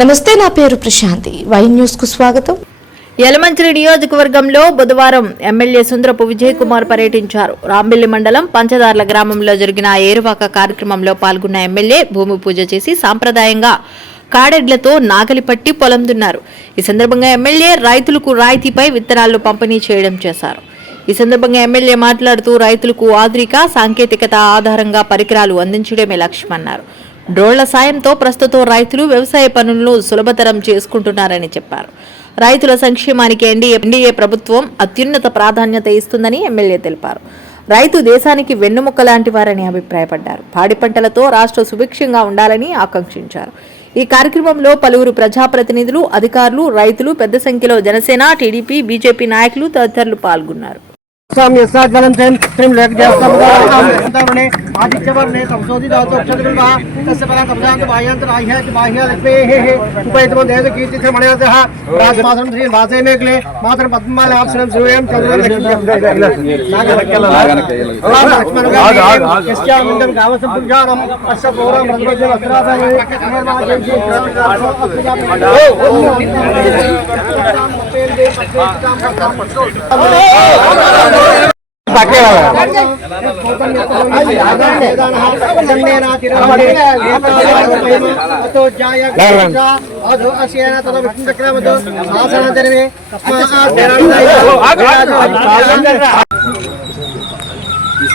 నమస్తే నా పేరు ప్రశాంతి. వై న్యూస్కు స్వాగతం. యలమంచిలి నియోజకవర్గంలో బుధవారం ఎమ్మెల్యే సుందరపు విజయ్ కుమార్ పర్యటించారు. రాంబిల్లి మండలం పంచదార్ల గ్రామంలో జరిగిన ఏరువాక కార్యక్రమంలో పాల్గొన్న ఎమ్మెల్యే భూమి పూజ చేసి సాంప్రదాయంగా కాడెడ్లతో నాగలి పట్టి పొలం దున్నారు. ఈ సందర్భంగా ఎమ్మెల్యే రైతులకు రాయితీపై విత్తనాలను పంపిణీ చేయడం చేశారు. ఈ సందర్భంగా ఎమ్మెల్యే మాట్లాడుతూ రైతులకు ఆధునిక సాంకేతికత ఆధారంగా పరికరాలు అందించడమే లక్ష్యమన్నారు. డ్రోళ్ళ సాయంతో ప్రస్తుతం రైతులు వ్యవసాయ పనులను సులభతరం చేసుకుంటున్నారని చెప్పారు. రైతుల సంక్షేమానికి ఎన్డీఏ ఎన్డీఏ ప్రభుత్వం అత్యున్నత ప్రాధాన్యత ఇస్తుందని ఎమ్మెల్యే తెలిపారు. రైతు దేశానికి వెన్నుముక్క లాంటి వారని అభిప్రాయపడ్డారు. పాడి పంటలతో రాష్ట్ర సుభిక్షంగా ఉండాలని ఆకాంక్షించారు. ఈ కార్యక్రమంలో పలువురు ప్రజాప్రతినిధులు అధికారులు రైతులు పెద్ద సంఖ్యలో జనసేన టీడీపీ బీజేపీ నాయకులు తదితరులు పాల్గొన్నారు. स्वामी ज्वलंतन त्रिमलेखदेवस्तमने आदित्यवर्णे संशोधित अक्षतबिल्वा तस्य परं कब्जान्त बाह्यान्त राह्याच बाह्या लक्ष्मेः उपैतमदेव कीर्तिथमणयतः राजमासनं श्री वासेमेकले मातरं पद्ममालाक्षरं श्रूयं चतुर्लक्ष्मीं गावसं पुरुषाणं अस्य पौरं रत्नजन अस्त्रादाये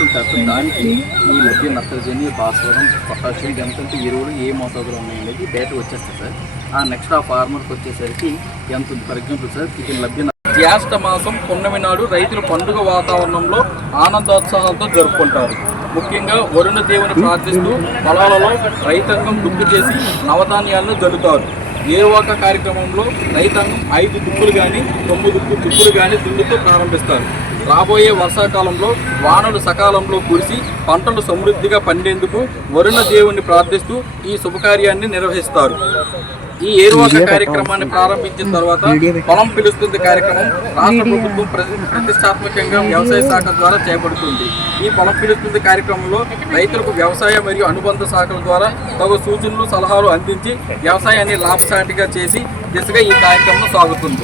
తర్వాత దానికి ఈ మధ్య నత్రజని భాస్వరం పొటాషియం ఎంతంత ఎరువులు ఏ మోతాదులో ఉన్నాయనేది డేట వచ్చేస్తుంది సార్. ఆ నెక్స్ట్ ఆ ఫార్మర్కి వచ్చేసరికి ఎంత ఫర్ ఎగ్జాంపుల్ సార్ ఇది లభ్య జ్యేష్ఠ మాసం పున్నమి నాడు రైతులు పండుగ వాతావరణంలో ఆనందోత్సాహాలతో జరుపుకుంటారు. ముఖ్యంగా వరుణ దేవుని ప్రార్థిస్తూ పొలాలలో రైతాంగం దుక్కు చేసి నవధాన్యాలను జల్లుతారు. ఏరువాక కార్యక్రమంలో రైతాంగం ఐదు దుక్కులు కానీ తొమ్మిది దుక్కు దుక్కులు కానీ దున్నుతూ ప్రారంభిస్తారు. రాబోయే వర్షాకాలంలో వానలు సకాలంలో కురిసి పంటలు సమృద్ధిగా పండేందుకు వరుణ దేవుణ్ణి ప్రార్థిస్తూ ఈ శుభకార్యాన్ని నిర్వహిస్తారు. ఈ ఏరువాక కార్యక్రమాన్ని ప్రారంభించిన తర్వాత పొలం పిలుస్తుంది కార్యక్రమం రాష్ట్ర ప్రభుత్వం ప్రతి- ప్రతిష్టాత్మకంగా వ్యవసాయ శాఖ ద్వారా చేపడుతుంది. ఈ పొలం పిలుస్తుంది కార్యక్రమంలో రైతులకు వ్యవసాయ మరియు అనుబంధ శాఖల ద్వారా తగు సూచనలు సలహాలు అందించి వ్యవసాయాన్ని లాభసాటిగా చేసి దిశగా ఈ కార్యక్రమం సాగుతుంది.